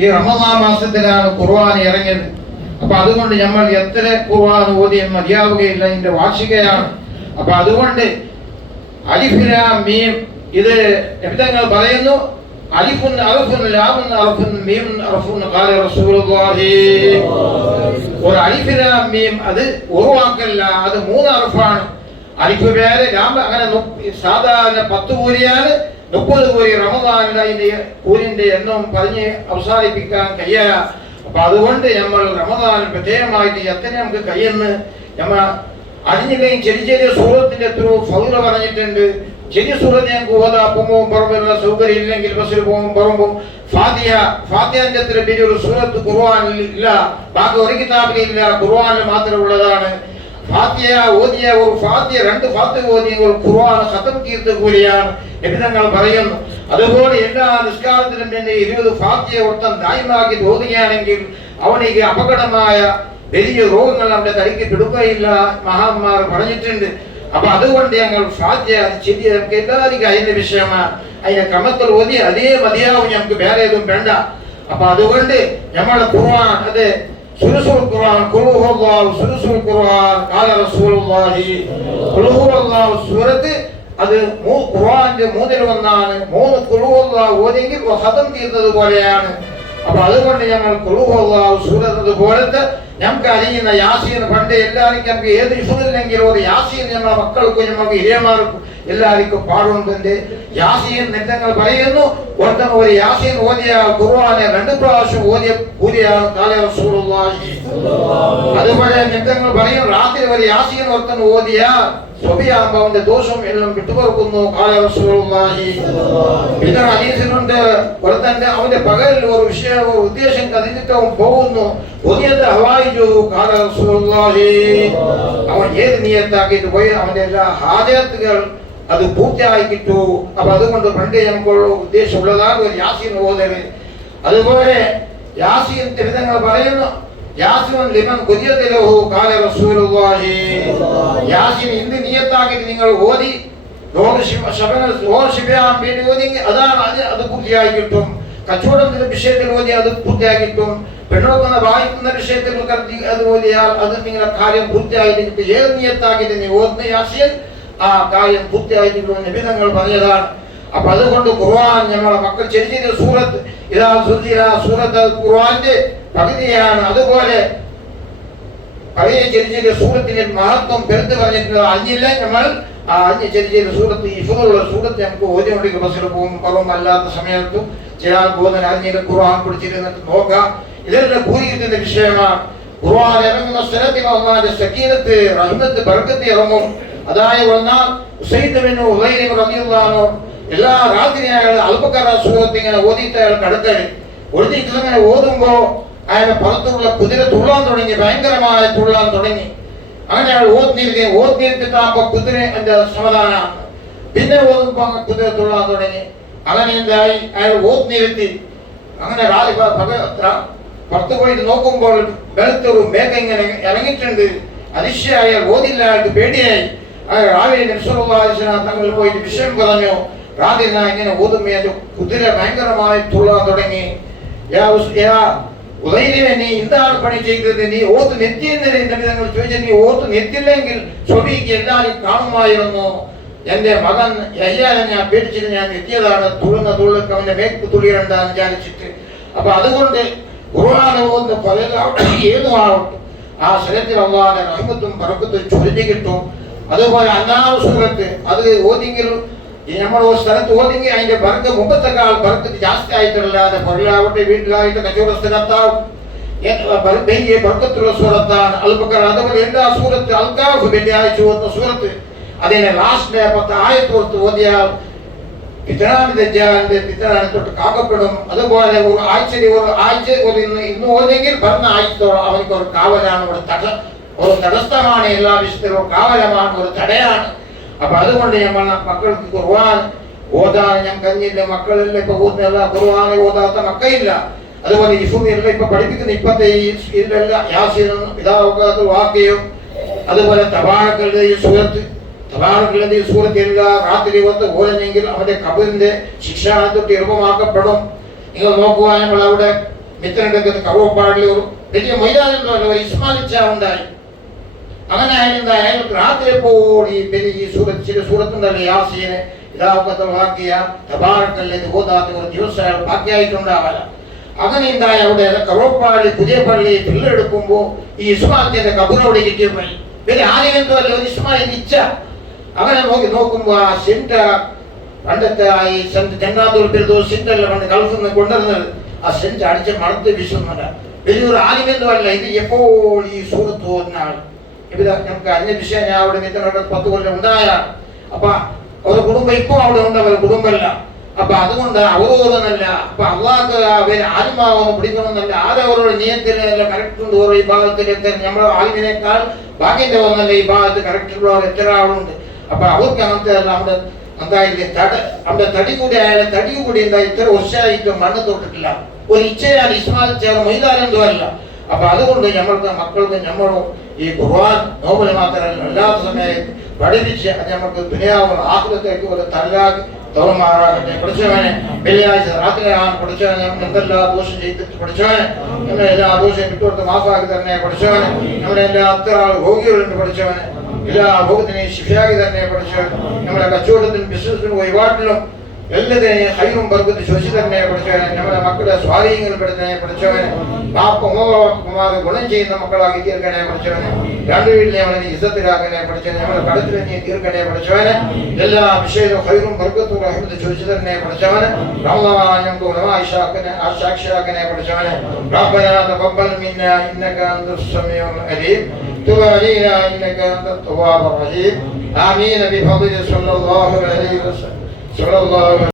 ഈ റമദാൻ മാസത്തിലാണ് ഖുർആൻ ഇറങ്ങിയത്. അപ്പൊ അതുകൊണ്ട് നമ്മൾ എത്ര ഖുർആൻ ഓതിയും മതിയാവുകയില്ല, ഇതിന്റെ വാർഷികയാണ്. അപ്പൊ അതുകൊണ്ട് അലിഫ് ലാം മീം ഇത് നബിതങ്ങൾ പറയുന്നു, അലിഫുൻ അറഫുൻ ലാമുൻ അറഫുൻ മീമുൻ അറഫുൻ ഖാല റസൂലുള്ളാഹി. ഒരു അലിഫ് ലാം മീം അത് ഒരു വാക്കല്ല, അത് 3 അറഫാണ്. അലിഫ് വേറെ ലാം അങ്ങനെ സാധാരണ 10 കൂലിയാണ്, 30 കൂലി റമദാനിൽ അതിന്റെ കൂലിന്റെ എണ്ണം പറഞ്ഞ് അവസാനിപ്പിക്കാൻ കഴിയില്ല. അപ്പൊ അതുകൊണ്ട് നമ്മൾ റമദാൻ പ്രത്യേകമായിട്ട് എത്ര നമുക്ക് കഴിയുന്നു നമ്മൾ അറിഞ്ഞില്ലെങ്കിൽ ചെറിയ ചെറിയ സൂറത്തിന്റെ എത്രയോ ഫൗല പറഞ്ഞിട്ടുണ്ട്. ചെറിയ സൂറത്ത് ഞങ്ങൾക്ക് ഓതാ പോകുമ്പോൾ പുറമുള്ള സൗകര്യം ഇല്ലെങ്കിൽ ബസ്സിൽ പോകുമ്പോൾ പുറമ്പും ഫാത്തിഹന്റെ അത്ര വലിയൊരു സൂറത്ത് ഖുർആനിൽ ഇല്ല, ബാക്കി ഒരു കിതാബിലില്ല, ഖുർആനിൽ മാത്രം ഉള്ളതാണ്. ഫാത്തിഹ ഓതിയ ഒരു ഫാത്തിഹ 2 ഫാത്തിഹ ഓതിയ ഖുർആൻ ഖതം തീർത്ത കൂലിയാണ് നബിതങ്ങൾ പറയുന്നു. അതുപോലെ എല്ലാ നിസ്കാരത്തിലും തന്നെ 20 ഫാത്തിഹ ഒട്ടം ദായിമാക്കി ഓതുകയാണെങ്കിൽ അവനിക്ക് അപകടമായ വലിയ രോഗങ്ങൾ നമ്മുടെ തലയ്ക്ക് പിടുക്കുകയില്ല, മഹാന്മാർ പറഞ്ഞിട്ടുണ്ട്. അപ്പൊ അതുകൊണ്ട് ഞങ്ങൾ ഫാത്തിഹ ചെറിയ നമുക്ക് എല്ലാവർക്കും അതിന്റെ വിഷയമാണ്, അതിന്റെ ക്രമത്തിൽ ഓതി അതേ മതിയാവും, ഞങ്ങൾക്ക് വേറെ ഏതും വേണ്ട. അപ്പൊ അതുകൊണ്ട് നമ്മളെ ഖുർആൻ അത് സുരസുൽ ഖുർആൻ ഖുൽ ഹുവല്ലാഹു സുരസുൽ ഖുർആൻ ഖാല റസൂലുള്ളാഹി ഖുൽ ഹുവല്ലാഹു സൂറത്ത് അത് ഖുർആന്റെ 3 ഒന്നാണ്. 3 ഖുൽ ഹുവല്ലാഹു ഓതിയെങ്കിൽ ഖതം തീർത്തത് പോലെയാണ്. അപ്പൊ അതുകൊണ്ട് ഞങ്ങൾ ഖുൽ ഹുവല്ലാഹു സൂറത്ത് പോലത്തെ നമുക്ക് അറിയുന്ന യാസീൻ പണ്ട് എല്ലാവർക്കും നമുക്ക് ഏത് ഇഷ്ടമില്ലെങ്കിലും ഒരു യാസീൻ നമ്മളെ മക്കൾക്കും നമുക്ക് ഇരയമാർക്കും എല്ലാവർക്കും പാടുന്നുണ്ട്. യാസീൻ നിങ്ങളങ്ങൾ പറയുന്നു, ഒരുത്തൻ ഒരു യാസീൻ ഓതിയ ഖുർആനെ 2 പ്രാവശ്യം ഓതിയ കൂലിയാണ് ഖാല റസൂലുള്ളാഹി. അതുപോലെ നിങ്ങളങ്ങൾ പറയും രാത്രി ഒരു യാസീൻ ഒരുത്തൻ ഓതിയ സ്വബിയാകുമ്പോൾ അവന്റെ ദോഷം എല്ലാം വിട്ടുപറക്കുന്നു ഖാല റസൂലുള്ളാഹി. പിന്നെ ഹദീസിലുണ്ട് ഒരുത്തന്റെ അവന്റെ പകലിൽ ഒരു വിഷയം ഒരു ഉദ്ദേശം കതിഞ്ഞിട്ട് അവൻ പോകുന്നു, ഓതിയത് ഹവായിജു ഖാല റസൂലുള്ളാഹി. അവൻ ഏത് നിയത്താക്കിയിട്ട് പോയി അവന്റെ എല്ലാ ഹാജത്തുകൾ അത് പൂർത്തിയായി കിട്ടൂ. അപ്പൊ അതുകൊണ്ട് പണ്ട് നമുക്കുള്ള ഉദ്ദേശമുള്ളതാണ് ഒരു യാസീൻ ഓതല്. അതുപോലെ യാസീൻ തിരുതങ്ങൾ പറയുന്നു, യാസീൻ ലിമൻ ഖുദിയതലഹു ഖാല റസൂലുള്ളാഹി. യാസീൻ ഇന്ന് നിയത്താക്കിയിട്ട് നിങ്ങൾ ഓതി വേണ്ടി ഓതിയെങ്കിൽ അതാണ് അത് പൂർത്തിയായി കിട്ടും. കച്ചവടത്തിന്റെ വിഷയത്തിൽ ഓതി അത് പൂർത്തിയായി കിട്ടും. പെണ്ണോക്കുന്ന വായിക്കുന്ന വിഷയത്തിൽ അത് ഓതിയാൽ അത് നിങ്ങളുടെ കാര്യം പൂർത്തിയായിട്ട് കിട്ടും. ഏത് നിയത്താക്കിയിട്ട് നീ ഓതുന്ന യാസീൻ ആ കാര്യം പൂർത്തിയായിട്ടുള്ള നിബിധങ്ങൾ പറഞ്ഞതാണ്. അപ്പൊ അതുകൊണ്ട് ഖുർആൻ നമ്മളെ മക്കൾ ചെറിയ ചെറിയ സൂറത്ത് ഇതാ സൂറത്ത് ഖുർആന്റെ പകുതിയാണ്. അതുപോലെ പഴയ ചെറിയ ചെറിയ സൂറത്തിന്റെ മഹത്വം പെരുത്ത് പറഞ്ഞിട്ടുള്ളത് അറിഞ്ഞില്ല. നമ്മൾ ആ ചെറിയ ചെറിയ സൂറത്ത് ഇഫുള്ള സൂറത്ത് നമുക്ക് ഓതിക്കൊണ്ടിരിക്കും. ബസ്സിൽ പോകും കുറവും അല്ലാത്ത സമയത്തും ചില ബോധന അറിഞ്ഞിട്ട് ഖുർആൻ പിടിച്ചിരുന്നിട്ട് നോക്കാം. ഇതെല്ലാം ഭൂരിക്കുന്ന വിഷയമാണ്. ഖുർആൻ ഇറങ്ങുന്ന സ്ഥലത്തിൽ അല്ലാഹുവിന്റെ സക്കീനത്ത് റഹ്മത്ത് ബർക്കത്ത് ഇറങ്ങും. അതായത് എല്ലാ രാത്രി അയാൾ അൽബക്കറ സൂറത്ത് ഇങ്ങനെ ഓതിയിട്ട് അയാൾ കടത്തല് ഒഴുതിയിട്ട് ഇങ്ങനെ ഓതുമ്പോ അയാളുടെ പുറത്തുള്ള കുതിര തുള്ളാൻ തുടങ്ങി, ഭയങ്കരമായ തുള്ളാൻ തുടങ്ങി. അങ്ങനെ അയാൾ ഓദ്നിരുത്തിട്ടാകുമ്പോ കുതിര എന്റെ സമാധാനമാണ്. പിന്നെ ഓതുമ്പോ കുതിര തുള്ളാൻ തുടങ്ങി. അങ്ങനെ എന്തായി അയാൾ ഓദ്നിരുത്തി. അങ്ങനെ പുറത്തു പോയിട്ട് നോക്കുമ്പോൾ വെളുത്തൊരു മേഘം ഇങ്ങനെ ഇറങ്ങിയിട്ടുണ്ട്. അതിശയായി ഓതില്ല, അയാൾക്ക് പേടിയായി. രാവിലെ തങ്ങൾ പോയിട്ട് വിഷയം പറഞ്ഞു. രാത്രി ഇങ്ങനെ ഓതുമ്പോ കുതിര ഭയങ്കരമായി തുള്ളാൻ തുടങ്ങി. നീ എന്താണ് പണി ചെയ്തത്? നീ ഓത്ത് നെറ്റിയെന്നല്ലേ തങ്ങൾ ചോദിച്ചത്. നീ ഓത്ത് നെറ്റില്ലെങ്കിൽ സ്വബിക്ക് എല്ലാവരും കാണുമായിരുന്നു. എന്റെ മകൻ യഹ്യാനെ ഞാൻ പേടിച്ചിട്ട് ഞാൻ എത്തിയതാണ്. തുള്ളുന്ന തുള്ളക്ക് അവന്റെ മേക്ക് തുള്ളിയിടണ്ടെന്ന് വിചാരിച്ചിട്ട്. അപ്പൊ അതുകൊണ്ട് ഖുർആൻ ഓതുന്ന പലരാവട്ടെ ഏതുമാവട്ടെ ആ സ്ഥലത്തിൽ അല്ലാഹുവിന്റെ റഹ്മത്തും ബർക്കത്തും ചൊരിഞ്ഞു കിട്ടും. അതുപോലെ അല്ലാഹു സൂറത്ത് അത് ഓതിയെങ്കിലും നമ്മൾ ഒരു സ്ഥലത്ത് ഓതിയെങ്കിൽ അതിന്റെ ബർക്കത്ത് മുമ്പത്തെക്കാൾ ബർക്കത്ത് ജാസ്തി ആയിട്ടല്ലാതെ പൊരലാവട്ടെ വീട്ടിലായിട്ട് കച്ചവട സ്ഥലത്താവും വലിയ ബർക്കത്തുള്ള സൂറത്താണ് അൽ ബഖറ. അതുപോലെ എല്ലാ സൂറത്ത് അൽകാഫ് വെള്ളിയാഴ്ച ഓതുന്ന സൂറത്ത് അതിനെ ലാസ്റ്റ് 10 ആയത്തോർത്ത് ഓതിയാൽ പിത്തനാനെ തൊട്ട് കാക്കപ്പെടും. അതുപോലെ ഒരു ആഴ്ച ഇന്ന് ഓതിയെങ്കിൽ പറഞ്ഞ ആഴ്ചത്തോളം അവർക്ക് ഒരു കാവലാണ്, ഒരു തടസ്സമാണ്. എല്ലാ വിഷയത്തിലും കാവലമാണ്, ഒരു തടയാണ്. അപ്പൊ അതുകൊണ്ട് നമ്മൾ മക്കൾക്ക് ഖുർആൻ ഓതാൻ ഞാൻ കഴിഞ്ഞില്ല. മക്കളെല്ലാം ഇപ്പൊ ഓതുന്നില്ല, ഖുർആനെ ഓതാത്ത മക്കയില്ല. അതുപോലെ ഇഫുമെല്ലാം ഇപ്പൊ പഠിപ്പിക്കുന്ന ഇപ്പത്തെ ഇതിലെല്ലാം യാസീനും ഇതാവുകാത്ത വാക്യവും അതുപോലെ തബാറക്കുകളുടെ ഈ സൂറത്ത് എല്ലാ രാത്രി ഓതെങ്കിൽ അവന്റെ കബറിന്റെ ശിക്ഷ തൊട്ട് എളുപ്പമാക്കപ്പെടും. നിങ്ങൾ നോക്കുക, നമ്മൾ അവിടെ മിത്രണ്ടെങ്കിൽ കറുവപ്പാടിൽ ഒരു വലിയ മൈതാനന്തല്ല ഒരു ഇസ്മാലിച്ച ഉണ്ടായി. അങ്ങനെ അയാൾക്ക് രാത്രി പോയി ഈ സൂറത്ത് ചില സൂറത്തുണ്ടല്ലോ യാസീന് ഇതാക്കത്തെ വാക്കിയ തബാറക്കല്ലേ ഇത് ഓതാത്ത ഒരു ദിവസം അയാൾ ബാക്കിയായിട്ടുണ്ടാവല്ല. അങ്ങനെ ഉണ്ടായി അവിടെ കറുവപ്പാടി പുതിയ പള്ളി പിള്ളെടുക്കുമ്പോൾ ഈ ഇസ്മാലിന്റെ കബറിനോട് കിട്ടിയ പണി വലിയ ആരെന്തല്ല ഒരു ഇസ്മായിൽ ഇച്ച. അങ്ങനെ നോക്കുമ്പോ ആ സെന്റ പണ്ടത്തെ ഈ സെന്റ് ചെങ്ങാത്തൂർ പെരുതോ സെന്റല്ല പണ്ട് ഗൾഫിൽ നിന്ന് കൊണ്ടുവരുന്നത് ആ സെന്റ് അടിച്ച് മണത്ത് വീശുന്നുണ്ട്. വലിയൊരു ആലിമെന്തല്ല, ഇത് എപ്പോൾ ഈ സൂറത്ത് പോകുന്ന ആൾ. ഇവിടെ ഞങ്ങൾക്ക് അന്യ വിഷയം ഞാൻ അവിടെ നിൽക്കുന്ന 10 കൊല്ലം ഉണ്ടായാണ്. അപ്പൊ ഒരു കുടുംബം ഇപ്പൊ അവിടെ ഉണ്ട്, അവരുടെ കുടുംബമല്ല. അപ്പൊ അതുകൊണ്ട് അവരോധനല്ല. അപ്പൊ അള്ളാഹ് അവരെ ആത്മാവൊന്നും പിടിക്കണമെന്നല്ല, ആരവരുടെ നിയത്തിനല്ല കറക്റ്റ് ഉണ്ട്. ഓരോ ഈ ഭാഗത്തിൽ നമ്മളെ ആലിമിനേക്കാൾ ഭാഗ്യന്റെ ഒന്നല്ല ഈ ഭാഗത്ത് കറക്റ്റുള്ളവർ എത്ര ആളുണ്ട്. അപ്പൊ അവർക്ക് അങ്ങനത്തെ അവിടെ എന്തായില്ലേ അവിടെ തടി കൂടി ആയാലും തടി കൂടി എന്താ ഇത്ര വർഷമായിട്ട് മണ്ണ് തൊട്ടിട്ടില്ല. ഒരു ഇച്ഛയാണ് ഇസ്മാൽ ചേർ മൈതാനെന്തോ അല്ല. അപ്പൊ അതുകൊണ്ട് നമ്മൾക്ക് മക്കൾക്ക് നമ്മളും ഈ ഖുർആൻ നോബൽ മാത്രമല്ല അല്ലാത്ത സമയത്ത് പഠിപ്പിച്ച് അത് നമുക്ക് ദുനിയാവും ആഖിറത്തേക്ക് ഒരു തല്ലാക്കി തോറുമാറാകട്ടെ. പഠിച്ചവനെ വെള്ളിയാഴ്ച രാത്രിയാണ് പഠിച്ചവനെ നമ്മൾ എന്തെല്ലാം ദോഷം ചെയ്തിട്ട് പഠിച്ചവനെ നമ്മളെ എല്ലാ ദോഷം വിട്ടുകൊടുത്ത് മാഫാക്കി തന്നെ പഠിച്ചവനെ. നമ്മുടെ എല്ലാ അത്ര രോഗികളുണ്ട് പഠിച്ചവനെ, എല്ലാ ഭോഗത്തിനെയും ശിക്ഷയാക്കി തന്നെ പഠിച്ചവൻ. നമ്മുടെ കച്ചവടത്തിനും ബിസിനസ്സിനും വഴിപാട്ടിലും എല്ലാത്തിനെയും ഹൈറും ബർക്കത്ത് ശോഷി തന്നെ പഠിച്ചവനെ. നമ്മുടെ മക്കളുടെ സ്വാധീനങ്ങൾ പെടുത്തനെ പഠിച്ചവനെ. പാപ്പമാർക്ക് ഗുണം ചെയ്യുന്ന മക്കളാക്കി തീർക്കണേ പഠിച്ചവനെ. രണ്ട് വീട്ടിലെ അവനെ ഇസ്സത്തിലാക്കണേ പഠിച്ചവനെ. നമ്മുടെ കടത്തിൽ നീ തീർക്കണേ പഠിച്ചവനെ. എല്ലാ വിഷയവും ഹൈറും ബർക്കത്തും റഹ്മത്ത് ശോഷി തന്നെ പഠിച്ചവനെ. റമളാൻ ഞങ്ങൾക്ക് ഉലമായിശാക്കനെ സാക്ഷിയാക്കണേ പഠിച്ചവനെ. റബ്ബനാ തഖബ്ബൽ മിന്നാ ഇന്നക അൻതസ് സമീഉൽ അലീം തുബ് അലൈനാ ഇന്നക അൻതത് തവ്വാബുർ റഹീം. ആമീൻ ബിഫദ്ലി സ്വല്ലല്ലാഹു അലൈഹി വസല്ലം.